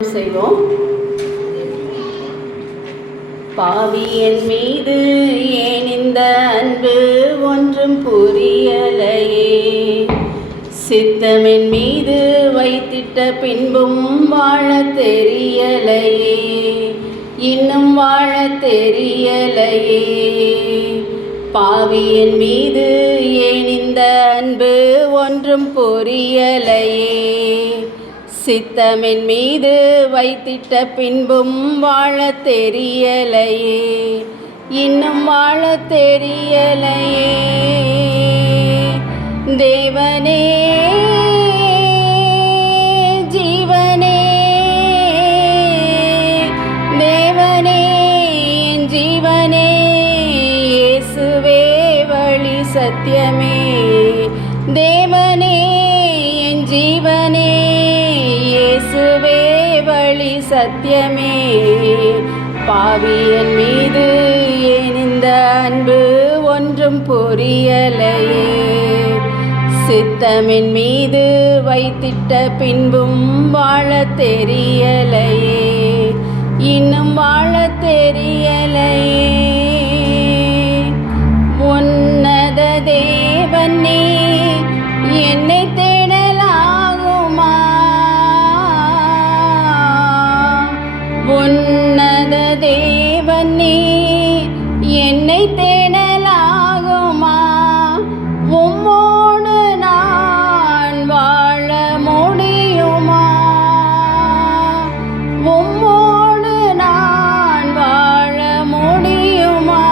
செய்வோம். பாவியன் மீது ஏன் இந்த அன்பு ஒன்றும் புரியலையே, சித்தமின் மீது வைத்திட்ட பின்பும் வாழ தெரியலையே, இன்னும் வாழ தெரியலையே. பாவியன் மீது ஏன் இந்த அன்பு ஒன்றும் புரியலையே, சித்தமின் மீது வைத்திட்ட பின்பும் வாழ தெரியலையே, இன்னும் வாழ தெரியலையே. தேவனே ஜீவனே, தேவனே என் ஜீவனே, இயேசுவே வழி சத்தியமே. தேவனே என் ஜீவனே, இயேசுவே வழி சத்தியமே. பாவியன் மீது ஏன் இந்த அன்பு ஒன்றும் புரியலையே, சித்தமின் மீது வைத்திட்ட பின்பும் வாழ தெரியலையே, இன்னும் வாழ தெரியலையே. உன்னத தேவனே என்னை தேடலாகுமா, உன்னத தேவனே என்னை தேடலாகுமா, உம்மோடு நான் வாழ முடியுமா, உம்மோடு நான் வாழ முடியுமா,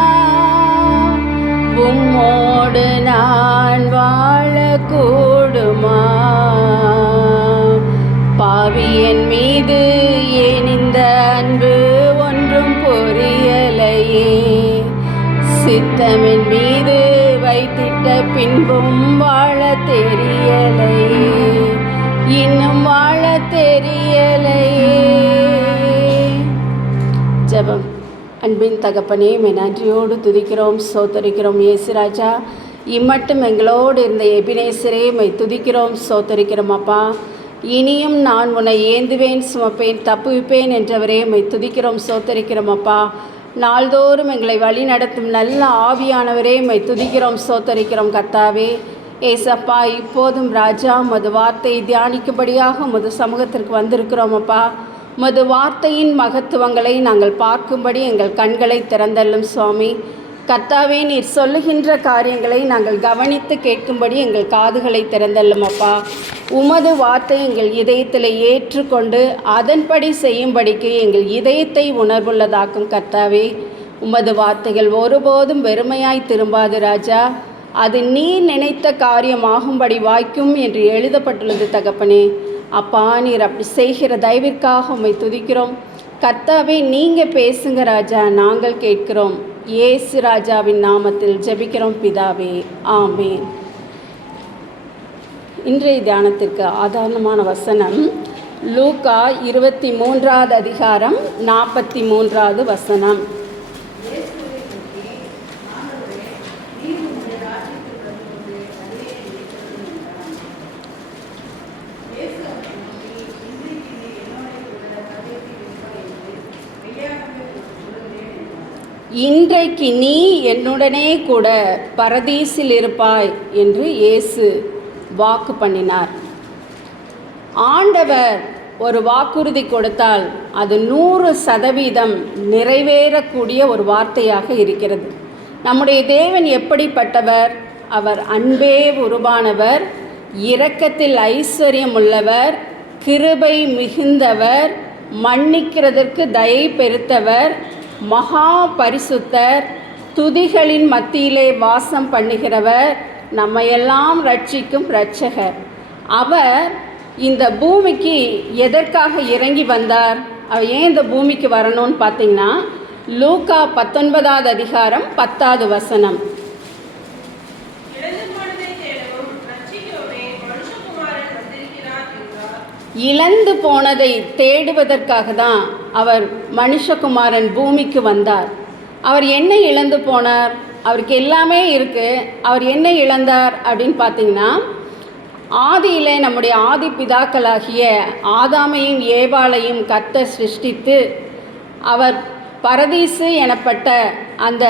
உம்மோடு நான் வாழ கூடுமா. பாவியன் மீது ஏன் இந்த அன்பு ஒன்றும் புரியலையே, சித்தமின் மீது வைத்திட்ட பின்பும் வாழ தெரியலையே, இன்னும் வாழ தெரியலையே. ஜெபம். அன்பின் தகப்பனே, நன்றியோடு துதிக்கிறோம், சோத்தரிக்கிறோம். இயேசுராஜா, இம்மட்டும் எங்களோடு இருந்த எபினேசரே துதிக்கிறோம், சோத்தரிக்கிறோம். அப்பா, இனியும் நான் உன்னை ஏந்துவேன், சுமப்பேன், தப்புவிப்பேன் என்றவரே துதிக்கிறோம், சோத்தரிக்கிறோம். அப்பா, நாள்தோறும் எங்களை வழி நடத்தும் நல்ல ஆவியானவரே துதிக்கிறோம், சோத்தரிக்கிறோம். கர்த்தாவே ஏசப்பா, இப்போதும் ராஜா உமது வார்த்தையை தியானிக்கும்படியாக உமது சமூகத்திற்கு வந்திருக்கிறோம். அப்பா, உமது வார்த்தையின் மகத்துவங்களை நாங்கள் பார்க்கும்படி எங்கள் கண்களை திறந்தள்ளும் சுவாமி. கர்த்தாவே, நீர் சொல்லுகின்ற காரியங்களை நாங்கள் கவனித்து கேட்கும்படி எங்கள் காதுகளை திறந்தள்ளும். அப்பா, உமது வார்த்தை எங்கள் இதயத்தில் ஏற்றுக்கொண்டு அதன்படி செய்யும்படிக்கு எங்கள் இதயத்தை உணர்வுள்ளதாக்கும். கர்த்தாவே, உமது வார்த்தைகள் ஒருபோதும் வெறுமையாய் திரும்பாது ராஜா, அது நீ நினைத்த காரியமாகும்படி வாய்க்கும் என்று எழுதப்பட்டுள்ளது தகப்பனே. அப்பா, நீர் அப்படி செய்கிற தயவிற்காக உம்மை துதிக்கிறோம். கர்த்தாவே, நீங்கள் பேசுங்க ராஜா, நாங்கள் கேட்கிறோம். இயேசு ராஜாவின் நாமத்தில் ஜெபிக்கிறோம் பிதாவே, ஆமென். இன்றைய தியானத்திற்கு ஆதாரமான வசனம் லூக்கா 23வது அதிகாரம் 43வது வசனம். இன்றைக்கு நீ என்னுடனே கூட பரதீசில் இருப்பாய் என்று இயேசு வாக்கு பண்ணினார். ஆண்டவர் ஒரு வாக்குறுதி கொடுத்தால் அது 100% நிறைவேறக்கூடிய ஒரு வார்த்தையாக இருக்கிறது. நம்முடைய தேவன் எப்படிப்பட்டவர்? அவர் அன்பே உருவானவர், இரக்கத்தில் ஐஸ்வர்யம் உள்ளவர், கிருபை மிகுந்தவர், மன்னிக்கிறதற்கு தயை பெருத்தவர், மகா பரிசுத்தர், துதிகளின் மத்தியிலே வாசம் பண்ணுகிறவர், நம்மையெல்லாம் ரட்சிக்கும் இரட்சகர். அவர் இந்த பூமிக்கு எதற்காக இறங்கி வந்தார்? அவர் ஏன் இந்த பூமிக்கு வரணும்னு பார்த்தீங்கன்னா, லூக்கா 19வது அதிகாரம் 10வது வசனம். இழந்து போனதை தேடுவதற்காக தான் அவர் மனுஷகுமாரன் பூமிக்கு வந்தார். அவர் என்ன இழந்து போனார்? அவருக்கு எல்லாமே இருக்குது. அவர் என்ன இழந்தார் அப்படின்னு பார்த்தீங்கன்னா, ஆதியிலே நம்முடைய ஆதி பிதாக்களாகிய ஆதாமையும் ஏவாளையும் கர்த்தர் சிருஷ்டித்து அவர் பரதீசு எனப்பட்ட அந்த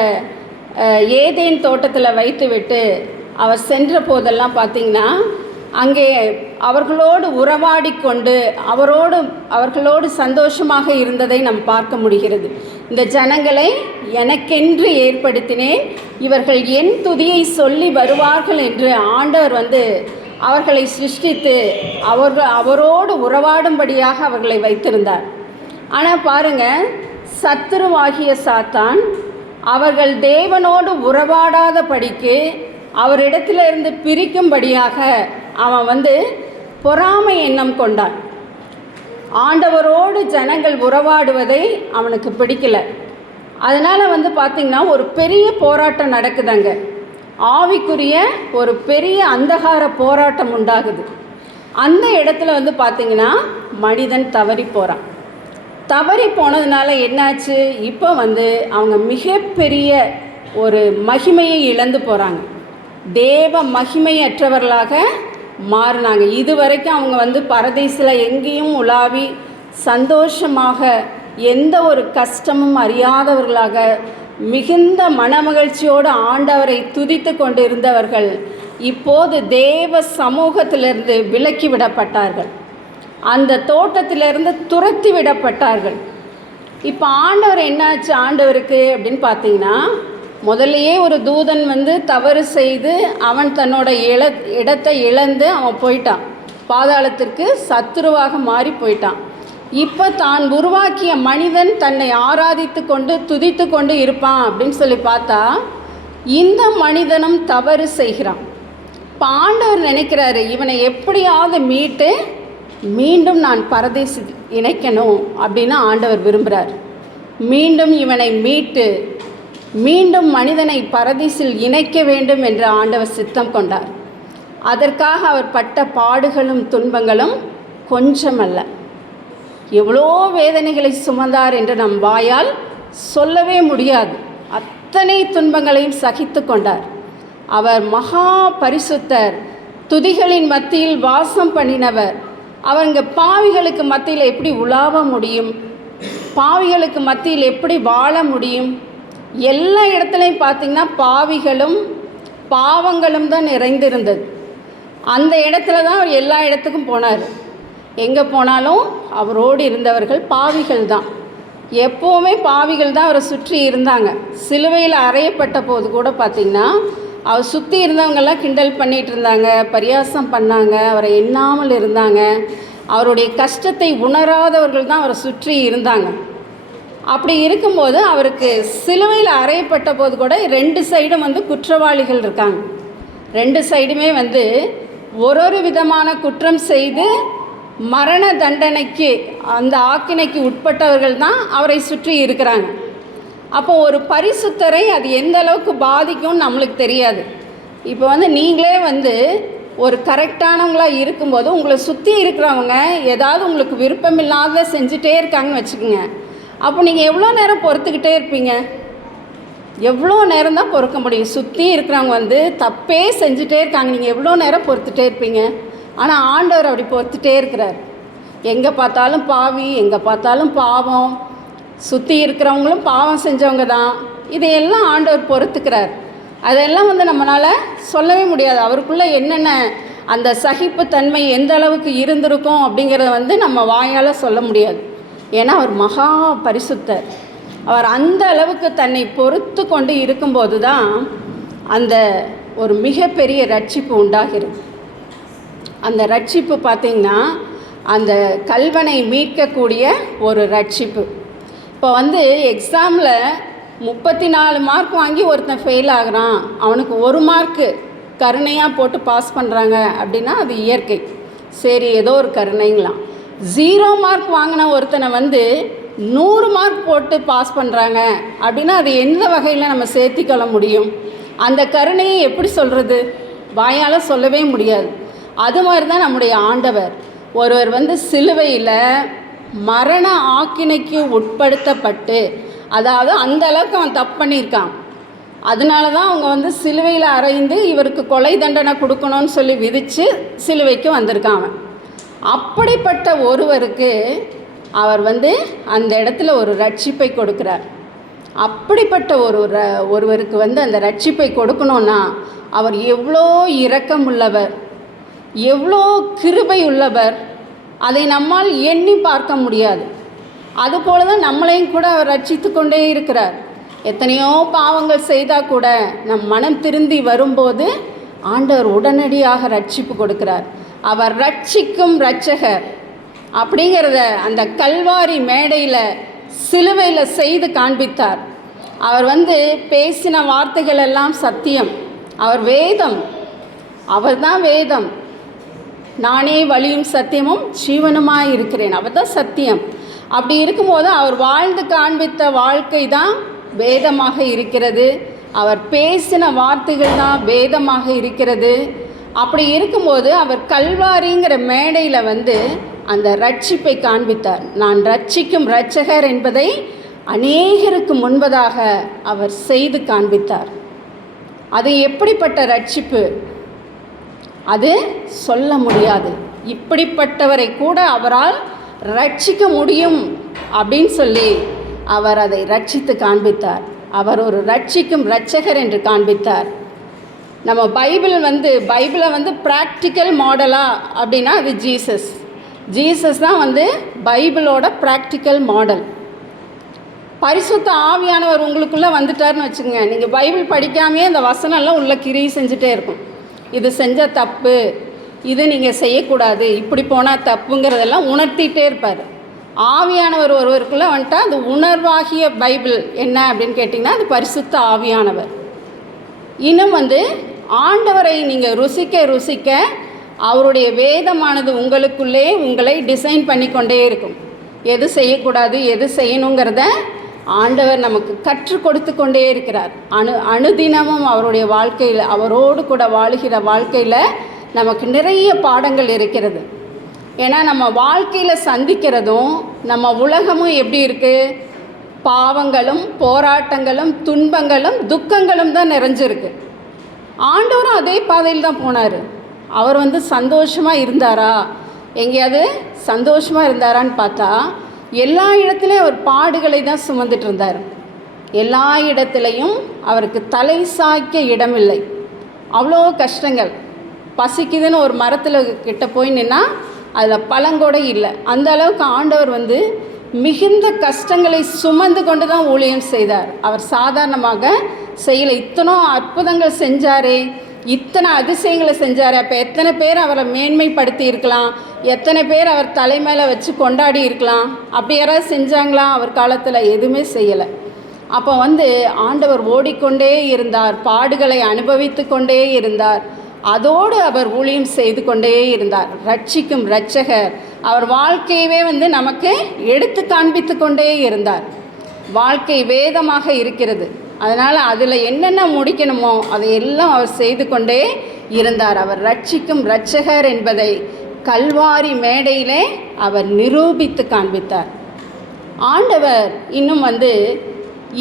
ஏதேன் தோட்டத்தில் வைத்துவிட்டு அவர் சென்ற போதெல்லாம் பார்த்திங்கன்னா அங்கே அவர்களோடு உறவாடி கொண்டு அவர்களோடு சந்தோஷமாக இருந்ததை நாம் பார்க்க முடிகிறது. இந்த ஜனங்களை எனக்கென்று ஏற்படுத்தினேன், இவர்கள் என் துதியை சொல்லி வருவார்கள் என்று ஆண்டவர் அவர்களை சிருஷ்டித்து அவரோடு உறவாடும்படியாக அவர்களை வைத்திருந்தார். ஆனால் பாருங்கள், சத்துருவாகிய சாத்தான் அவர்கள் தேவனோடு உறவாடாத படிக்கு அவரிடத்திலிருந்து பிரிக்கும்படியாக அவன் பொறாமை எண்ணம் கொண்டான். ஆண்டவரோடு ஜனங்கள் உறவாடுவதை அவனுக்கு பிடிக்கல. அதனால் பார்த்திங்கன்னா ஒரு பெரிய போராட்டம் நடக்குதுங்க. ஆவிக்குரிய ஒரு பெரிய அந்தகார போராட்டம் உண்டாகுது. அந்த இடத்துல பார்த்திங்கன்னா மனிதன் தவறி போகிறான். தவறி போனதுனால என்னாச்சு, இப்போ அவங்க மிகப்பெரிய ஒரு மகிமையை இழந்து போகிறாங்க. தேவ மகிமையற்றவர்களாக மாறினாங்க. இதுவரைக்கும் அவங்க பரதேசில் எங்கேயும் உலாவி சந்தோஷமாக எந்த ஒரு கஷ்டமும் அறியாதவர்களாக மிகுந்த மனமகிழ்ச்சியோடு ஆண்டவரை துதித்து கொண்டு இருந்தவர்கள் இப்போது தேவ சமூகத்திலிருந்து விலக்கி விடப்பட்டார்கள். அந்த தோட்டத்திலிருந்து துரத்தி விடப்பட்டார்கள். இப்போ ஆண்டவர் என்னாச்சு ஆண்டவருக்கு அப்படின்னு பார்த்தீங்கன்னா, முதல்லையே ஒரு தூதன் தவறு செய்து அவன் தன்னோட இடத்தை இழந்து அவன் போயிட்டான். பாதாளத்திற்கு சத்துருவாக மாறி போயிட்டான். இப்போ தான் உருவாக்கிய மனிதன் தன்னை ஆராதித்து கொண்டு துதித்து கொண்டு இருப்பான் அப்படின்னு சொல்லி பார்த்தா, இந்த மனிதனும் தவறு செய்கிறான். இப்போ ஆண்டவர் நினைக்கிறாரு, இவனை எப்படியாவது மீட்டு மீண்டும் நான் பரதேசி இணைக்கணும் அப்படின்னு ஆண்டவர் விரும்புகிறார். மீண்டும் இவனை மீட்டு மீண்டும் மனிதனை பரதீசில் இணைக்க வேண்டும் என்று ஆண்டவர் சித்தம் கொண்டார். அதற்காக அவர் பட்ட பாடுகளும் துன்பங்களும் கொஞ்சமல்ல. எவ்வளோ வேதனைகளை சுமந்தார் என்று நம் வாயால் சொல்லவே முடியாது. அத்தனை துன்பங்களையும் சகித்து கொண்டார். அவர் மகா பரிசுத்தர், துதிகளின் மத்தியில் வாசம் பண்ணினவர். அவங்க பாவிகளுக்கு மத்தியில் எப்படி உலாவ முடியும்? பாவிகளுக்கு மத்தியில் எப்படி வாழ முடியும்? எல்லா இடத்துலையும் பார்த்திங்கன்னா பாவிகளும் பாவங்களும் தான் நிறைந்திருந்தது. அந்த இடத்துல தான் அவர் எல்லா இடத்துக்கும் போனார். எங்கே போனாலும் அவரோடு இருந்தவர்கள் பாவிகள் தான். எப்போவுமே பாவிகள் தான் அவரை சுற்றி இருந்தாங்க. சிலுவையில் அறையப்பட்ட போது கூட பார்த்திங்கன்னா அவர் சுற்றி இருந்தவங்கெல்லாம் கிண்டல் பண்ணிகிட்டு இருந்தாங்க, பரியாசம் பண்ணாங்க, அவரை எண்ணாமல் இருந்தாங்க. அவருடைய கஷ்டத்தை உணராதவர்கள் தான் அவரை சுற்றி இருந்தாங்க. அப்படி இருக்கும்போது அவருக்கு சிலுவையில் அறையப்பட்ட போது கூட 2 சைடும் குற்றவாளிகள் இருக்காங்க. 2 சைடுமே ஒரு விதமான குற்றம் செய்து மரண தண்டனைக்கு அந்த ஆக்கினைக்கு உட்பட்டவர்கள் தான் அவரை சுற்றி இருக்கிறாங்க. அப்போ ஒரு பரிசுத்தரை அது எந்த அளவுக்கு பாதிக்கும்னு நம்மளுக்கு தெரியாது. இப்போ நீங்களே ஒரு கரெக்டானவங்களாக இருக்கும்போது உங்களை சுற்றி இருக்கிறவங்க ஏதாவது உங்களுக்கு விருப்பமில்லாத செஞ்சுட்டே இருக்காங்கன்னு வச்சுக்கோங்க. அப்போ நீங்கள் எவ்வளோ நேரம் பொறுத்துக்கிட்டே இருப்பீங்க? எவ்வளோ நேரம் தான் பொறுக்க முடியும்? சுற்றி இருக்கிறவங்க தப்பே செஞ்சுட்டே இருக்காங்க, நீங்கள் எவ்வளோ நேரம் பொறுத்துட்டே இருப்பீங்க? ஆனால் ஆண்டவர் அப்படி பொறுத்துட்டே இருக்கிறார். எங்கே பார்த்தாலும் பாவி, எங்கே பார்த்தாலும் பாவம், சுற்றி இருக்கிறவங்களும் பாவம் செஞ்சவங்க தான். இதையெல்லாம் ஆண்டவர் பொறுத்துக்கிறார். அதெல்லாம் நம்மளால் சொல்லவே முடியாது. அவருக்குள்ளே என்னென்ன அந்த சகிப்புத்தன்மை எந்த அளவுக்கு இருந்திருக்கும் அப்படிங்கிறத நம்ம வாயால் சொல்ல முடியாது. ஏன்னா அவர் மகா பரிசுத்தர். அவர் அந்த அளவுக்கு தன்னை பொறுத்து கொண்டு இருக்கும்போது தான் அந்த ஒரு மிகப்பெரிய ரட்சிப்பு உண்டாகிறது. அந்த ரட்சிப்பு பார்த்திங்கன்னா அந்த கல்வனை மீட்கக்கூடிய ஒரு ரட்சிப்பு. இப்போ எக்ஸாமில் 34 மார்க் வாங்கி ஒருத்தன் ஃபெயில் ஆகிறான், அவனுக்கு 1 மார்க்கு கருணையாக போட்டு பாஸ் பண்ணுறாங்க அப்படின்னா அது இயற்கை. சரி, ஏதோ ஒரு கருணைங்களாம். 0 மார்க் வாங்கின ஒருத்தனை 100 மார்க் போட்டு பாஸ் பண்ணுறாங்க அப்படின்னா அது எந்த வகையில் நம்ம சேர்த்திக்கொள்ள முடியும்? அந்த கருணையை எப்படி சொல்கிறது? வாயால் சொல்லவே முடியாது. அது மாதிரி தான் நம்முடைய ஆண்டவர். ஒருவர் சிலுவையில் மரண ஆக்கினைக்கு உட்படுத்தப்பட்டு, அதாவது அந்த அளவுக்கு அவன் தப்பு பண்ணியிருக்கான். அதனால தான் அவங்க வந்து சிலுவையில் அறைந்து இவருக்கு கொலை தண்டனை கொடுக்கணும்னு சொல்லி விதித்து சிலுவைக்கு வந்திருக்காங்க. அப்படிப்பட்ட ஒருவருக்கு அவர் வந்து அந்த இடத்துல ஒரு ரட்சிப்பை கொடுக்குறார். அப்படிப்பட்ட ஒருவருக்கு வந்து அந்த ரட்சிப்பை கொடுக்கணுன்னா அவர் எவ்வளோ இரக்கம் உள்ளவர், எவ்வளோ கிருபை உள்ளவர், அதை நம்மால் எண்ணி பார்க்க முடியாது. அதுபோல தான் நம்மளையும் கூட அவர் ரட்சித்து கொண்டே இருக்கிறார். எத்தனையோ பாவங்கள் செய்தால் கூட நம் மனம் திருந்தி வரும்போது ஆண்டவர் உடனடியாக ரட்சிப்பு கொடுக்கிறார். அவர் ரட்சிக்கும் இரட்சகர் அப்படிங்கிறத அந்த கல்வாரி மேடையில் சிலுவையில் செய்து காண்பித்தார். அவர் வந்து பேசின வார்த்தைகள் எல்லாம் சத்தியம். அவர் வேதம், அவர் தான் வேதம். நானே வழியும் சத்தியமும் ஜீவனுமாய் இருக்கிறேன், அவர் தான் சத்தியம். அப்படி இருக்கும்போது அவர் வாழ்ந்து காண்பித்த வாழ்க்கை தான் வேதமாக இருக்கிறது. அவர் பேசின வார்த்தைகள் தான் வேதமாக இருக்கிறது. அப்படி இருக்கும்போது அவர் கல்வாரிங்கிற மேடையில் வந்து அந்த ரட்சிப்பை காண்பித்தார். நான் ரட்சிக்கும் இரட்சகர் என்பதை அநேகருக்கு முன்பதாக அவர் செய்து காண்பித்தார். அது எப்படிப்பட்ட ரட்சிப்பு, அது சொல்ல முடியாது. இப்படிப்பட்டவரை கூட அவரால் ரட்சிக்க முடியும் அப்படின்னு சொல்லி அவர் அதை ரட்சித்து காண்பித்தார். அவர் ஒரு ரட்சிக்கும் இரட்சகர் என்று காண்பித்தார். நம்ம பைபிளை வந்து ப்ராக்டிக்கல் மாடலா அப்படின்னா அது ஜீசஸ் தான் வந்து பைபிளோட ப்ராக்டிக்கல் மாடல். பரிசுத்த ஆவியானவர் உங்களுக்குள்ளே வந்துட்டார்னு வச்சுக்கோங்க, நீங்கள் பைபிள் படிக்காமையே அந்த வசனம்லாம் உள்ள கிரியை செஞ்சுட்டே இருக்கும். இது செஞ்சால் தப்பு, இது நீங்கள் செய்யக்கூடாது, இப்படி போனால் தப்புங்கிறதெல்லாம் உணர்த்திகிட்டே இருப்பார். ஆவியானவர் ஒருவருக்குள்ளே வந்துட்டா அது உணர்வாகிய பைபிள் என்ன அப்படின்னு கேட்டிங்கன்னா அது பரிசுத்த ஆவியானவர். இன்னும் வந்து ஆண்டவரை நீங்கள் ருசிக்க அவருடைய வேதமானது உங்களுக்குள்ளே உங்களை டிசைன் பண்ணி கொண்டே இருக்கும். எது செய்யக்கூடாது எது செய்யணுங்கிறத ஆண்டவர் நமக்கு கற்றுக் கொடுத்து கொண்டே இருக்கிறார். அணுதினமும் அவருடைய வாழ்க்கையில், அவரோடு கூட வாழுகிற வாழ்க்கையில் நமக்கு நிறைய பாடங்கள் இருக்கிறது. ஏன்னா நம்ம வாழ்க்கையில் சந்திக்கிறதும் நம்ம உலகமும் எப்படி இருக்குது, பாவங்களும் போராட்டங்களும் துன்பங்களும் துக்கங்களும் தான் நிறைஞ்சிருக்கு. ஆண்டவரும் அதே பாதையில் தான் போனார். அவர் வந்து சந்தோஷமாக இருந்தாரா, எங்கேயாவது சந்தோஷமாக இருந்தாரான்னு பார்த்தா எல்லா இடத்துலையும் அவர் பாடுகளை தான் சுமந்துட்டு இருந்தார். எல்லா இடத்துலையும் அவருக்கு தலை சாய்க்க இடமில்லை. அவ்வளோ கஷ்டங்கள். பசிக்குதுன்னு ஒரு மரத்தில் கிட்ட போய் நின்னா அதில் பழங்கூட இல்லை. அந்த அளவுக்கு ஆண்டவர் வந்து மிகுந்த கஷ்டங்களை சுமந்து கொண்டு தான் ஊழியம் செய்தார். அவர் சாதாரணமாக செய்யலை. இத்தனை அற்புதங்கள் செஞ்சாரே, இத்தனை அதிசயங்களை செஞ்சார். அப்போ எத்தனை பேர் அவரை மேன்மைப்படுத்தி இருக்கலாம், எத்தனை பேர் அவர் தலைமையில வச்சு கொண்டாடி இருக்கலாம். அப்படி யாராவது செஞ்சாங்களா? அவர் காலத்தில் எதுவுமே செய்யலை. அப்போ வந்து ஆண்டவர் ஓடிக்கொண்டே இருந்தார், பாடுகளை அனுபவித்து கொண்டே இருந்தார். அதோடு அவர் ஊழியம் செய்து கொண்டே இருந்தார். ரட்சிக்கும் இரட்சகர். அவர் வாழ்க்கையவே வந்து நமக்கு எடுத்து காண்பித்து கொண்டே இருந்தார். வாழ்க்கை வேதமாக இருக்கிறது. அதனால் அதில் என்னென்ன முடிக்கணுமோ அதையெல்லாம் அவர் செய்து கொண்டே இருந்தார். அவர் ரட்சிக்கும் இரட்சகர் என்பதை கல்வாரி மேடையிலே அவர் நிரூபித்து காண்பித்தார். ஆண்டவர் இன்னும் வந்து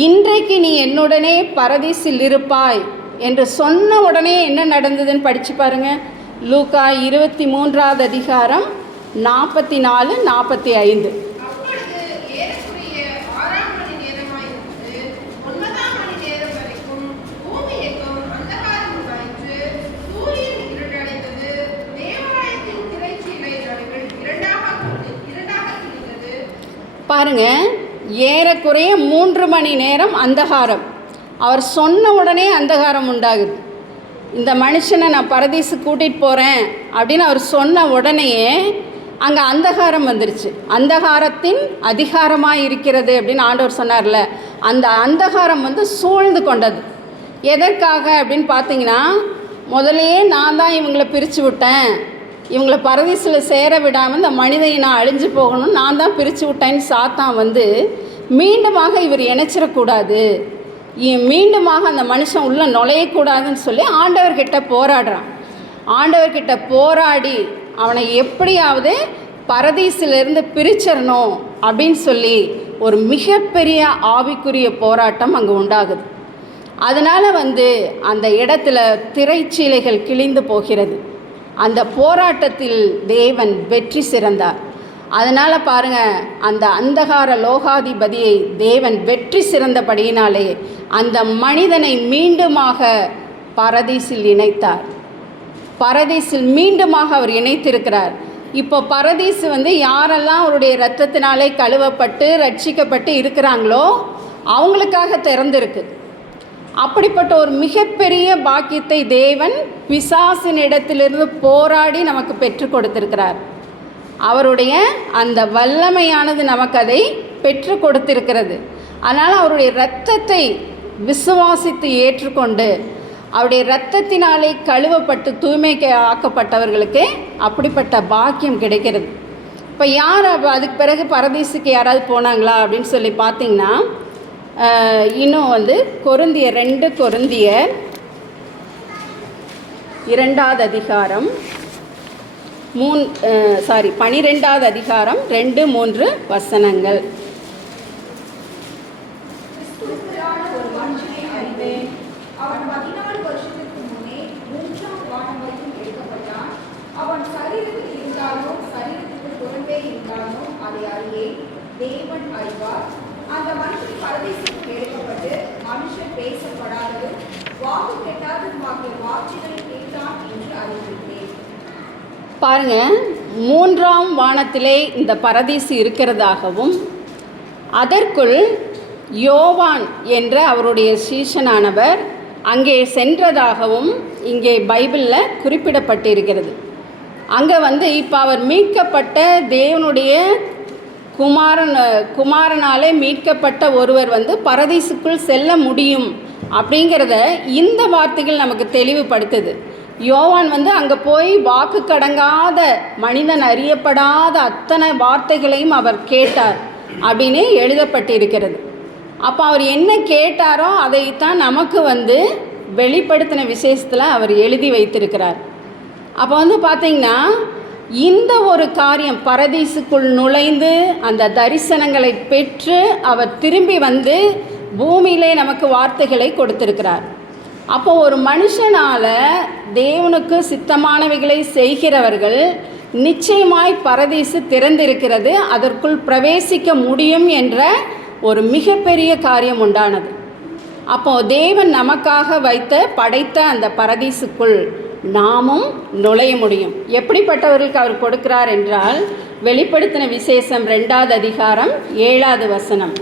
இன்றைக்கு நீ என்னுடனே பரதீசில் இருப்பாய் என்று சொன்ன உடனே என்ன நடந்ததுன்னு படித்து பாருங்கள். லூக்கா 23வது அதிகாரம் 44, 45. பாருங்க, ஏறக்குறைய 3 மணி நேரம் அந்தகாரம். அவர் சொன்ன உடனே அந்தகாரம் உண்டாகுது. இந்த மனுஷனை நான் பரதீசு கூட்டிகிட்டு போகிறேன் அப்படின்னு அவர் சொன்ன உடனேயே அங்கே அந்தகாரம் வந்துருச்சு. அந்தகாரத்தின் அதிகாரமாக இருக்கிறது அப்படின்னு ஆண்டவர் சொன்னார்ல, அந்த அந்தகாரம் வந்து சூழ்ந்து கொண்டது. எதற்காக அப்படின்னு பார்த்தீங்கன்னா, முதலையே நான் தான் இவங்களை பிரித்து விட்டேன், இவங்களை பரதீசில் சேர விடாமல் இந்த மனிதனை நான் அழிஞ்சு போகணும், நான் தான் பிரித்து விட்டேன்னு சாத்தான் வந்து மீண்டுமாக இவர் இணைச்சிடக்கூடாது, மீண்டுமாக அந்த மனுஷன் உள்ளே நுழையக்கூடாதுன்னு சொல்லி ஆண்டவர்கிட்ட போராடுறான். ஆண்டவர்கிட்ட போராடி அவனை எப்படியாவது பரதீசிலிருந்து பிரிச்சிடணும் அப்படின்னு சொல்லி ஒரு மிகப்பெரிய ஆவிக்குரிய போராட்டம் அங்கே உண்டாகுது. அதனால் அந்த இடத்துல திரைச்சீலைகள் கிழிந்து போகிறது. அந்த போராட்டத்தில் தேவன் வெற்றி சிறந்தார். அதனால் பாருங்கள், அந்த அந்தகார லோகாதிபதியை தேவன் வெற்றி சிறந்தபடியினாலே அந்த மனிதனை மீண்டுமாக பரதீசில் இணைத்தார். பரதீசில் மீண்டுமாக அவர் இணைத்திருக்கிறார். இப்போ பரதீசு யாரெல்லாம் அவருடைய இரத்தத்தினாலே கழுவப்பட்டு ரட்சிக்கப்பட்டு இருக்கிறாங்களோ அவங்களுக்காக திறந்திருக்கு. அப்படிப்பட்ட ஒரு மிகப்பெரிய பாக்கியத்தை தேவன் பிசாசின் இடத்திலிருந்து போராடி நமக்கு பெற்று கொடுத்திருக்கிறார். அவருடைய அந்த வல்லமையானது நமக்கு அதை பெற்று கொடுத்திருக்கிறது. அதனால் அவருடைய இரத்தத்தை விசுவாசித்து ஏற்றுக்கொண்டு அவருடைய இரத்தத்தினாலே கழுவப்பட்டு தூய்மைக்கு ஆக்கப்பட்டவர்களுக்கு அப்படிப்பட்ட பாக்கியம் கிடைக்கிறது. இப்போ யார் அதுக்கு பிறகு பரதீசுக்கு யாராவது போனாங்களா அப்படின்னு சொல்லி பார்த்தீங்கன்னா, இன்னும் கொரிந்தியர் 2 கொரிந்தியர் 2வது அதிகாரம் 12வது அதிகாரம் 2-3 வசனங்கள். தேவன் அறிவார். அந்த மனுஷன் பரதேசத்துக்கு எடுக்கப்பட்டு மனுஷன் பேசப்படாததும் வாக்கு கேட்டாததுமாகிய வார்த்தைகளை கேட்டான் என்று அறிவித்தேன். பாருங்க, 3ஆம் வானத்திலே இந்த பரதீசு இருக்கிறதாகவும் அதற்குள் யோவான் என்ற அவருடைய சீஷனானவர் அங்கே சென்றதாகவும் இங்கே பைபிளில் குறிப்பிடப்பட்டிருக்கிறது. அங்கே இப்போ அவர் மீட்கப்பட்ட தேவனுடைய குமாரனாலே மீட்கப்பட்ட ஒருவர் பரதீசுக்குள் செல்ல முடியும் அப்படிங்கிறத இந்த வார்த்தைகள் நமக்கு தெளிவுபடுத்துது. யோவான் அங்கே போய் வாக்கு கடங்காத மனிதன் அறியப்படாத அத்தனை வார்த்தைகளையும் அவர் கேட்டார் அப்படின்னு எழுதப்பட்டிருக்கிறது. அப்போ அவர் என்ன கேட்டாரோ அதைத்தான் நமக்கு வெளிப்படுத்தின விசேஷத்தில் அவர் எழுதி வைத்திருக்கிறார். அப்போ பார்த்திங்கன்னா, இந்த ஒரு காரியம் பரதீசுக்குள் நுழைந்து அந்த தரிசனங்களை பெற்று அவர் திரும்பி பூமியிலே நமக்கு வார்த்தைகளை கொடுத்திருக்கிறார். அப்போ ஒரு மனுஷனால் தேவனுக்கு சித்தமானவைகளை செய்கிறவர்கள் நிச்சயமாய் பரதீசு திறந்திருக்கிறது, அதற்குள் பிரவேசிக்க முடியும் என்ற ஒரு மிகப்பெரிய காரியம் உண்டானது. அப்போது தேவன் நமக்காக படைத்த அந்த பரதீசுக்குள் நாமும் நுழைய முடியும். எப்படிப்பட்டவர்களுக்கு அவர் கொடுக்கிறார் என்றால், வெளிப்படுத்தின விசேஷம் 2வது அதிகாரம் 7வது வசனம்.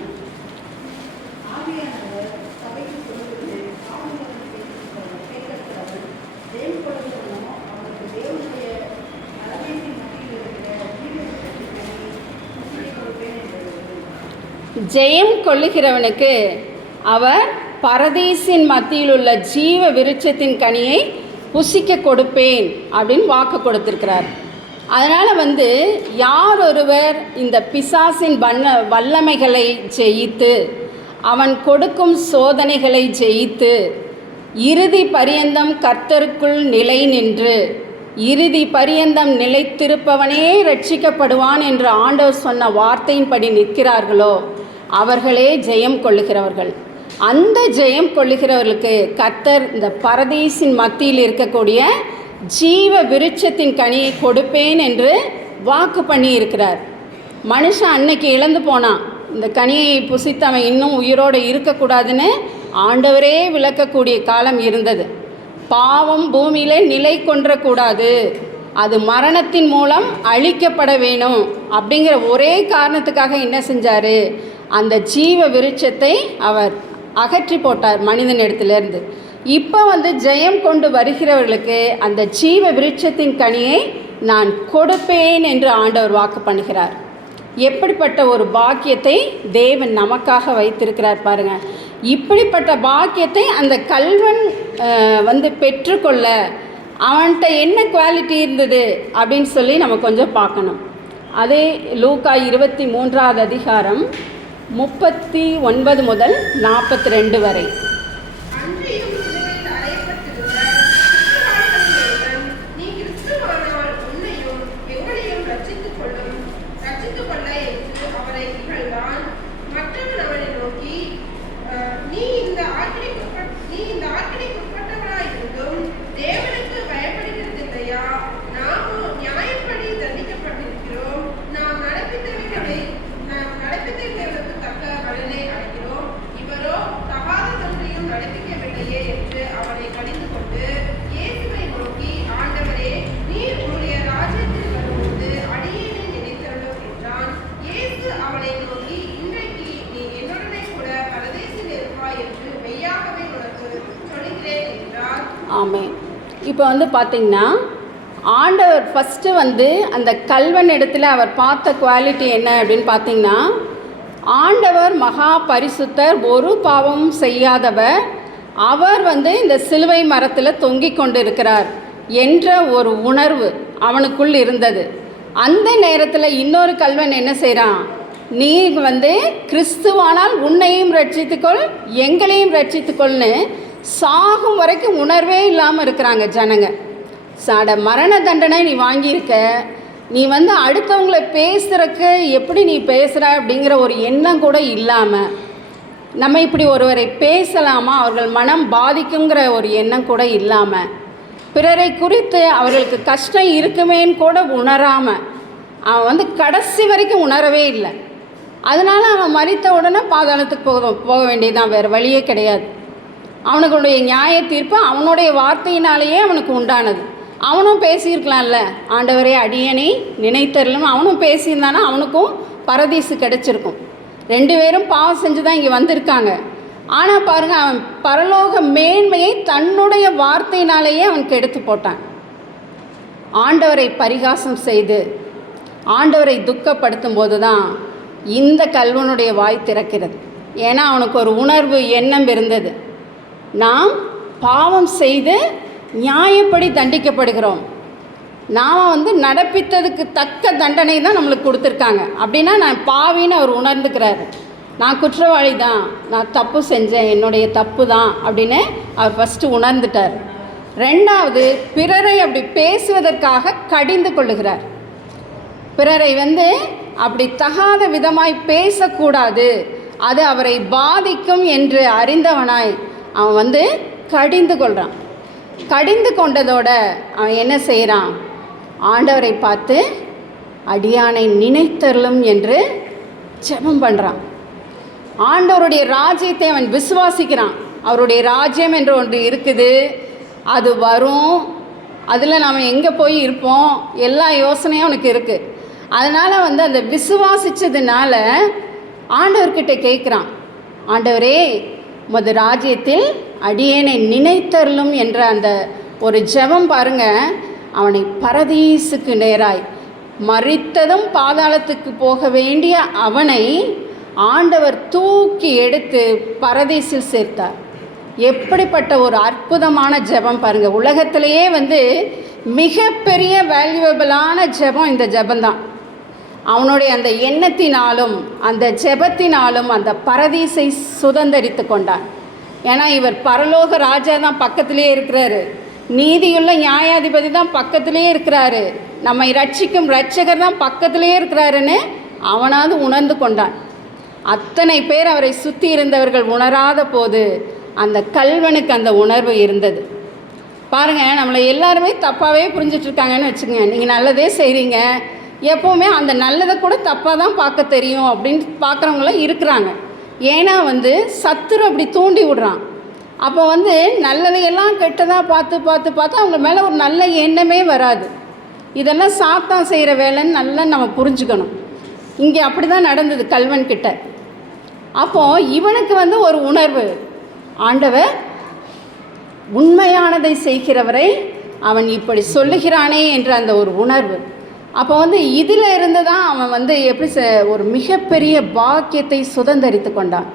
ஜெயம் கொள்ளுகிறவனுக்கு அவர் பரதீசின் மத்தியில் உள்ள ஜீவ விருட்சத்தின் கனியை புசிக்க கொடுப்பேன் அப்படின்னு வாக்கு கொடுத்திருக்கிறார். அதனால் யார் ஒருவர் இந்த பிசாசின் வல்லமைகளை ஜெயித்து அவன் கொடுக்கும் சோதனைகளை ஜெயித்து இறுதி பரியந்தம் கர்த்தருக்குள் நிலை நின்று இறுதி பரியந்தம் நிலைத்திருப்பவனே ரட்சிக்கப்படுவான் என்று ஆண்டவர் சொன்ன வார்த்தையின்படி நிற்கிறார்களோ அவர்களே ஜெயம் கொள்ளுகிறவர்கள். அந்த ஜெயம் கொள்ளுகிறவர்களுக்கு கர்த்தர் இந்த பரதீசின் மத்தியில் இருக்கக்கூடிய ஜீவ விருட்சத்தின் கனியை கொடுப்பேன் என்று வாக்கு பண்ணி இருக்கிறார். மனுஷன் அன்னைக்கு இழந்து போனான். இந்த கனியை புசித்து அவன் இன்னும் உயிரோடு இருக்கக்கூடாதுன்னு ஆண்டவரே விளக்கக்கூடிய காலம் இருந்தது. பாவம் பூமியிலே நிலை கொன்றக்கூடாது, அது மரணத்தின் மூலம் அழிக்கப்பட வேணும் அப்படிங்கிற ஒரே காரணத்துக்காக என்ன செஞ்சார், அந்த ஜீவ விருட்சத்தை அவர் அகற்றி போட்டார் மனிதனிடத்திலிருந்து. இப்போ ஜெயம் கொண்டு வருகிறவர்களுக்கு அந்த ஜீவ விருட்சத்தின் கனியை நான் கொடுப்பேன் என்று ஆண்டவர் வாக்கு பண்ணுகிறார். எப்படிப்பட்ட ஒரு பாக்கியத்தை தேவன் நமக்காக வைத்திருக்கிறார் பாருங்கள். இப்படிப்பட்ட பாக்கியத்தை அந்த கல்வன் பெற்றுக்கொள்ள அவன்கிட்ட என்ன குவாலிட்டி இருந்தது அப்படின்னு சொல்லி நம்ம கொஞ்சம் பார்க்கணும். அதே லூக்கா 23வது அதிகாரம் 39 முதல் 42 வரை. அவனை நோக்கி, இன்றைக்கு நீ என்னுடனே கூட பரதேசில் இருப்பாய் என்று மெய்யாகவே உனக்கு சொல்கிறேன் என்றார். ஆமென். இப்போ பார்த்தீங்கன்னா ஆண்டவர் ஃபஸ்ட்டு அந்த கல்வன் இடத்துல அவர் பார்த்த குவாலிட்டி என்ன அப்படின்னு பார்த்தீங்கன்னா, ஆண்டவர் மகா பரிசுத்தர், ஒரு பாவமும் செய்யாதவர், அவர் இந்த சிலுவை மரத்தில் தொங்கிக் கொண்டு இருக்கிறார் என்ற ஒரு உணர்வு அவனுக்குள் இருந்தது. அந்த நேரத்தில் இன்னொரு கல்வன் என்ன செய்கிறான், நீ கிறிஸ்துவானால் உன்னையும் ரட்சித்துக்கொள் எங்களையும் ரட்சித்துக்கொள்னு சாகும் வரைக்கும் உணர்வே இல்லாமல் இருக்கிறாங்க ஜனங்க. மரண தண்டனை நீ வாங்கியிருக்க, நீ அடுத்தவங்களை பேசுகிறக்கு எப்படி நீ பேசுகிற அப்படிங்கிற ஒரு எண்ணம் கூட இல்லாமல், நம்ம இப்படி ஒருவரை பேசலாமா, அவர்கள் மனம் பாதிக்குங்கிற ஒரு எண்ணம் கூட இல்லாமல், பிறரை குறித்து அவர்களுக்கு கஷ்டம் இருக்குமேன்னு கூட உணராமல் அவன் கடைசி வரைக்கும் உணரவே இல்லை. அதனால் அவன் மரித்த உடனே பாதாளத்துக்கு போக வேண்டியதுதான், வேறு வழியே கிடையாது. அவனுடைய நியாய தீர்ப்பு அவனுடைய வார்த்தையினாலேயே அவனுக்கு உண்டானது. அவனும் பேசியிருக்கலாம்ல, ஆண்டவரே அடியனை நினைத்தரலும், அவனும் பேசியிருந்தானா அவனுக்கும் பரதீசு கிடச்சிருக்கும். 2 பேரும் பாவம் செஞ்சு தான் இங்கே வந்திருக்காங்க. ஆனால் பாருங்கள், அவன் பரலோக மேன்மையை தன்னுடைய வார்த்தையினாலேயே அவன் கெடுத்து போட்டான். ஆண்டவரை பரிகாசம் செய்து ஆண்டவரை துக்கப்படுத்தும் போது தான் இந்த கல்வனுடைய வாய் திறக்கிறது. ஏன்னா அவனுக்கு ஒரு உணர்வு எண்ணம் இருந்தது, நாம் பாவம் செய்து நியாயப்படி தண்டிக்கப்படுகிறோம், நாம் நடப்பித்ததுக்கு தக்க தண்டனை தான் நம்மளுக்கு கொடுத்துருக்காங்க. அப்படின்னா நான் பாவின்னு அவர் உணர்ந்துக்கிறாரு, நான் குற்றவாளி தான், நான் தப்பு செஞ்சேன், என்னுடைய தப்பு தான் அப்படின்னு அவர் ஃபஸ்ட்டு உணர்ந்துட்டார். 2வது, பிறரை அப்படி பேசுவதற்காக கடிந்து கொள்ளுகிறார். பிறரை அப்படி தகாத விதமாய் பேசக்கூடாது, அது அவரை பாதிக்கும் என்று அறிந்தவனாய் அவன் கடிந்து கொள்கிறான். கடிந்து கொண்டதோட அவன் என்ன செய்கிறான், ஆண்டவரை பார்த்து அடியானை நினைத்தருளும் என்று ஜெபம் பண்ணுறான். ஆண்டவருடைய ராஜ்யத்தை அவன் விசுவாசிக்கிறான். அவருடைய ராஜ்யம் என்று ஒன்று இருக்குது, அது வரும், அதில் நாம் எங்கே போய் இருப்போம், எல்லா யோசனையும் அவனுக்கு இருக்குது. அதனால் அந்த விசுவாசித்ததுனால ஆண்டவர்கிட்ட கேட்குறான், ஆண்டவரே உமது ராஜ்யத்தில் அடியேனை நினைத்தருளும் என்ற அந்த ஒரு ஜெபம் பாருங்கள், அவனை பரதீசுக்கு நேராய், மரித்ததும் பாதாளத்துக்கு போக வேண்டிய அவனை ஆண்டவர் தூக்கி எடுத்து பரதீசில் சேர்த்தார். எப்படிப்பட்ட ஒரு அற்புதமான ஜெபம் பாருங்கள். உலகத்திலேயே மிகப்பெரிய வேல்யூவபிளான ஜெபம் இந்த ஜெபந்தான். அவனுடைய அந்த எண்ணத்தினாலும் அந்த ஜெபத்தினாலும் அந்த பரதீசை சுதந்தரித்து கொண்டான். ஏன்னா இவர் பரலோக ராஜா தான் பக்கத்திலே இருக்கிறாரு, நீதியுள்ள நியாயாதிபதி தான் பக்கத்திலே இருக்கிறாரு, நம்மை ரட்சிக்கும் இரட்சகர் தான் பக்கத்திலே இருக்கிறாருன்னு அவனாவது உணர்ந்து கொண்டான். அத்தனை பேர் அவரை சுற்றி இருந்தவர்கள் உணராத போது அந்த கல்வனுக்கு அந்த உணர்வு இருந்தது. பாருங்கள், நம்மளை எல்லாருமே தப்பாகவே புரிஞ்சிட்ருக்காங்கன்னு வச்சுக்கோங்க. நீங்கள் நல்லதே செய்கிறீங்க, எப்போவுமே அந்த நல்லதை கூட தப்பாக தான் பார்க்க தெரியும் அப்படின்னு பார்க்குறவங்களாம் இருக்கிறாங்க. ஏன்னா சத்துரு அப்படி தூண்டி விடுறான். அப்போ நல்லதையெல்லாம் கெட்டதாக பார்த்து பார்த்து பார்த்து அவங்க மேலே ஒரு நல்ல எண்ணமே வராது. இதெல்லாம் சாத்தான் செய்கிற வேலைன்னு நல்லா நம்ம புரிஞ்சுக்கணும். இங்கே அப்படி தான் நடந்தது கல்வன்கிட்ட. அப்போது இவனுக்கு ஒரு உணர்வு, ஆண்டவர் உண்மையானதை செய்கிறவரை அவன் இப்படி சொல்லுகிறானே என்ற அந்த ஒரு உணர்வு. அப்போ இதில் இருந்து தான் அவன் எப்படி ஒரு மிகப்பெரிய பாக்கியத்தை சுதந்தரித்து கொண்டான்.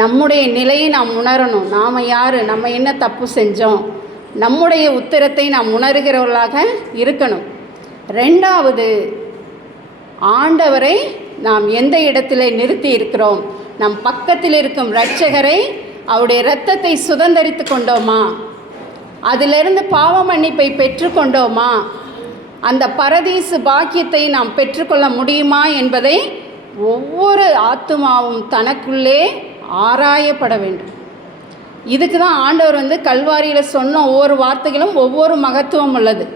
நம்முடைய நிலையை நாம் உணரணும். நாம் யார், நம்ம என்ன தப்பு செஞ்சோம், நம்முடைய உத்திரத்தை நாம் உணர்கிறவர்களாக இருக்கணும். 2வது, ஆண்டவரை நாம் எந்த இடத்துல நிறுத்தி இருக்கிறோம், நம் பக்கத்தில் இருக்கும் இரட்சகரை அவருடைய இரத்தத்தை சுதந்தரித்து கொண்டோமா, அதிலிருந்து பாவ மன்னிப்பை பெற்றுக்கொண்டோமா, அந்த பரதீசு பாக்கியத்தை நாம் பெற்றுக்கொள்ள முடியுமா என்பதை ஒவ்வொரு ஆத்துமாவும் தனக்குள்ளே ஆராயப்பட வேண்டும். இதுக்கு தான் ஆண்டவர் கல்வாரியில் சொன்ன ஒவ்வொரு வார்த்தைகளும் ஒவ்வொரு மகத்துவம் உள்ளது.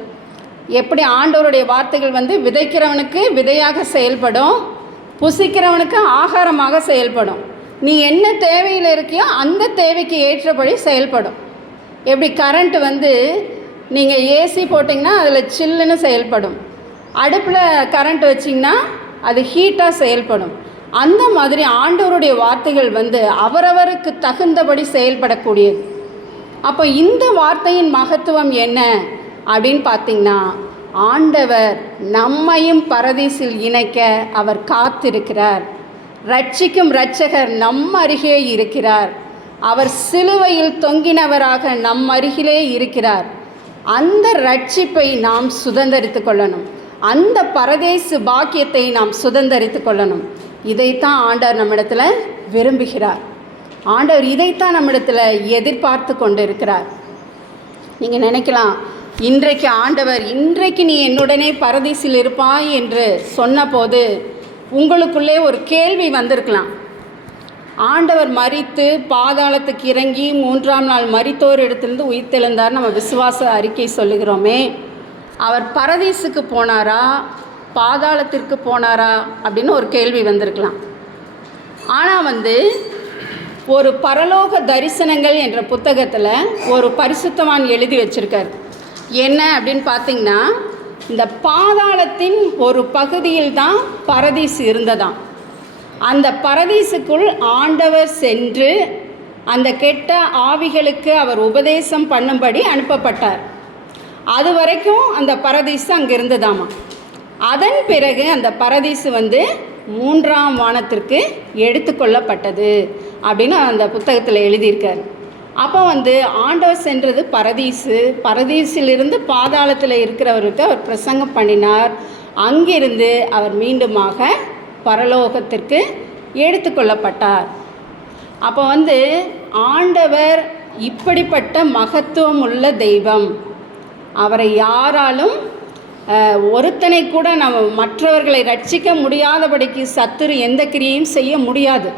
எப்படி ஆண்டவருடைய வார்த்தைகள் விதைக்கிறவனுக்கு விதையாக செயல்படும், புசிக்கிறவனுக்கு ஆகாரமாக செயல்படும். நீ என்ன தேவையில் இருக்கியோ அந்த தேவைக்கு ஏற்றபடி செயல்படும். எப்படி கரண்ட்டு நீங்கள் ஏசி போட்டிங்கன்னா அதில் சில்லுன்னு செயல்படும், அடுப்பில் கரண்ட் வச்சிங்கன்னா அது ஹீட்டாக செயல்படும். அந்த மாதிரி ஆண்டவருடைய வார்த்தைகள் அவரவருக்கு தகுந்தபடி செயல்படக்கூடியது. அப்போ இந்த வார்த்தையின் மகத்துவம் என்ன அப்படின்னு பார்த்திங்கன்னா, ஆண்டவர் நம்மையும் பரதீசில் இணைக்க அவர் காத்திருக்கிறார். ரட்சிக்கும் இரட்சகர் நம் அருகே இருக்கிறார். அவர் சிலுவையில் தொங்கினவராக நம் அருகிலே இருக்கிறார். அந்த ரட்சிப்பை நாம் சுதந்தரித்து கொள்ளணும். அந்த பரதேசு பாக்கியத்தை நாம் சுதந்தரித்து கொள்ளணும். இதைத்தான் ஆண்டவர் நம்மிடத்தில் விரும்புகிறார். ஆண்டவர் இதைத்தான் நம்மிடத்தில் எதிர்பார்த்து கொண்டு இருக்கிறார். நீங்கள் நினைக்கலாம், இன்றைக்கு ஆண்டவர் இன்றைக்கு நீ என்னுடனே பரதீசில் இருப்பாய் என்று சொன்னபோது உங்களுக்குள்ளே ஒரு கேள்வி வந்திருக்கலாம். ஆண்டவர் மரித்து பாதாளத்துக்கு இறங்கி 3ஆம் நாள் மரித்தோர் இடத்திலிருந்து உயிர்த்தெழுந்தார் நம்ம விசுவாச அறிக்கை சொல்லுகிறோமே, அவர் பரதீசுக்கு போனாரா பாதாளத்திற்கு போனாரா அப்படின்னு ஒரு கேள்வி வந்திருக்கலாம். ஆனால் ஒரு பரலோக தரிசனங்கள் என்ற புத்தகத்தில் ஒரு பரிசுத்தவான் எழுதி வச்சிருக்கார். என்ன அப்படின்னு பார்த்திங்கன்னா, இந்த பாதாளத்தின் ஒரு பகுதியில் தான் பரதீசு இருந்ததாம். அந்த பரதீசுக்குள் ஆண்டவர் சென்று அந்த கெட்ட ஆவிகளுக்கு அவர் உபதேசம் பண்ணும்படி அனுப்பப்பட்டார். அது வரைக்கும் அந்த பரதீசு அங்கே இருந்ததாமா. அதன் பிறகு அந்த பரதீசு 3ஆம் வானத்திற்கு எடுத்துக்கொள்ளப்பட்டது அப்படின்னு அந்த புத்தகத்தில் எழுதியிருக்கார். அப்போ ஆண்டவர் சென்றது பரதீசிலிருந்து பாதாளத்தில் இருக்கிறவருக்கு அவர் பிரசங்கம் பண்ணினார். அங்கிருந்து அவர் மீண்டுமாக பரலோகத்திற்கு எடுத்துக்கொள்ளப்பட்டார். அப்போ ஆண்டவர் இப்படிப்பட்ட மகத்துவம் உள்ள தெய்வம். அவரை யாராலும் ஒருத்தனை கூட நம்ம மற்றவர்களை ரட்சிக்க முடியாதபடிக்கு சத்துரு எந்த கிரியையும் செய்ய முடியாது.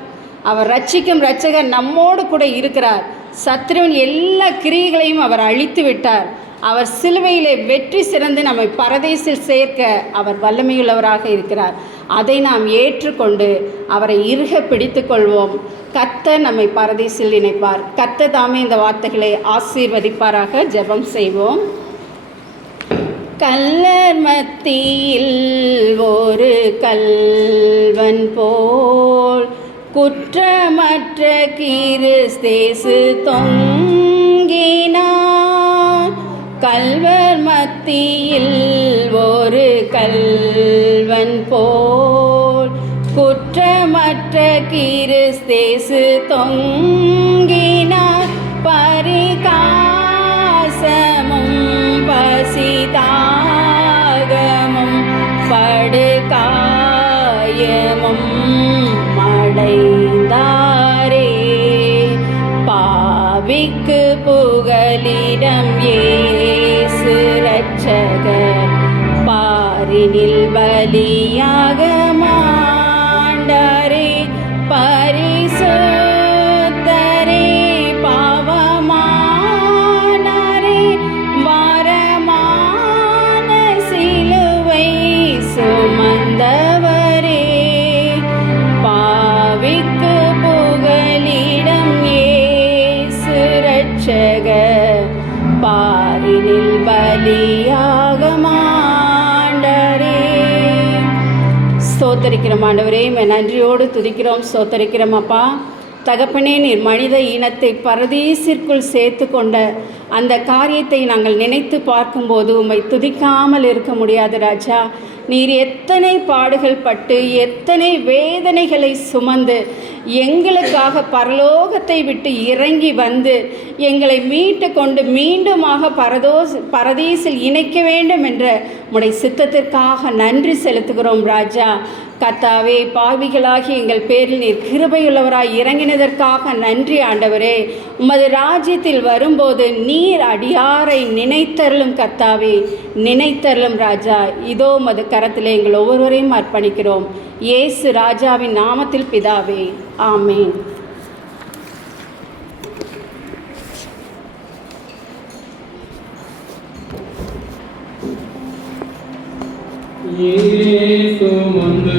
அவர் ரட்சிக்கும் இரட்சகர் நம்மோடு கூட இருக்கிறார். சத்துருவின் எல்லா கிரியைகளையும் அவர் அழித்து விட்டார். அவர் சிலுவையிலே வெற்றி சிறந்து நம்மை பரதேசில் சேர்க்க அவர் வல்லமையுள்ளவராக இருக்கிறார். அதை நாம் ஏற்றுக்கொண்டு அவரை இறுக பிடித்து கொள்வோம். கர்த்தர் நம்மை பரதேசில் இணைப்பார். கர்த்தர் தாமே இந்த வார்த்தைகளை ஆசீர்வதிப்பாராக. ஜெபம் செய்வோம். கல்லர் மத்தியில் ஒரு கல்வன் போல் குற்றமற்ற கிறிஸ்தேசு தொங்கினார். கல்வர் மத்தியில் ஒரு கல்வன் போல் குற்றமற்ற கிறிஸ்தேசு தொங்கினார். பரிகாசமும் பசிதாகமும் படுகாயமும் அடைந்தாரே. பாவிக்கு புகலிடம் இயேசு இரட்சகர் பாரினில் பலியாக மாண்டாரே. பரிசுத்தரே பாவமானாரே. வரமான சிலுவை சுமந்தவரே. பாவிக்கு புகலிடம் இயேசு இரட்சகர் பாரினில் பலியாக மாண்டாரே. ஸ்தோத்தரிக்கிறோம் ஆண்டவரே, நன்றியோடு துதிக்கிறோம், ஸ்தோத்தரிக்கிறோம் அப்பா. தகப்பனே, நீர் மனித இனத்தை பரதீசிற்குள் சேர்த்து கொண்ட அந்த காரியத்தை நாங்கள் நினைத்து பார்க்கும்போது உம்மை துதிக்காமல் இருக்க முடியாது ராஜா. நீர் எத்தனை பாடுகள் பட்டு எத்தனை வேதனைகளை சுமந்து எங்களுக்காக பரலோகத்தை விட்டு இறங்கி எங்களை மீட்டு கொண்டு மீண்டுமாக பரதீசில் இணைக்க வேண்டும் என்ற உம்முடைய சித்தத்திற்காக நன்றி செலுத்துகிறோம் ராஜா. கர்த்தாவே, பாவிகளாகி எங்கள் பேரில் நீர் கிருபையுள்ளவராய் இறங்கினதற்காக நன்றி ஆண்டவரே. உமது ராஜ்யத்தில் வரும்போது நீர் அடியாரை நினைத்தருளும் கர்த்தாவே, நினைத்தருளும் ராஜா. இதோ உமது கரத்திலே எங்கள் ஒவ்வொருவரையும் அர்ப்பணிக்கிறோம். இயேசு ராஜாவின் நாமத்தில் பிதாவே, ஆமென். இயேசு வந்து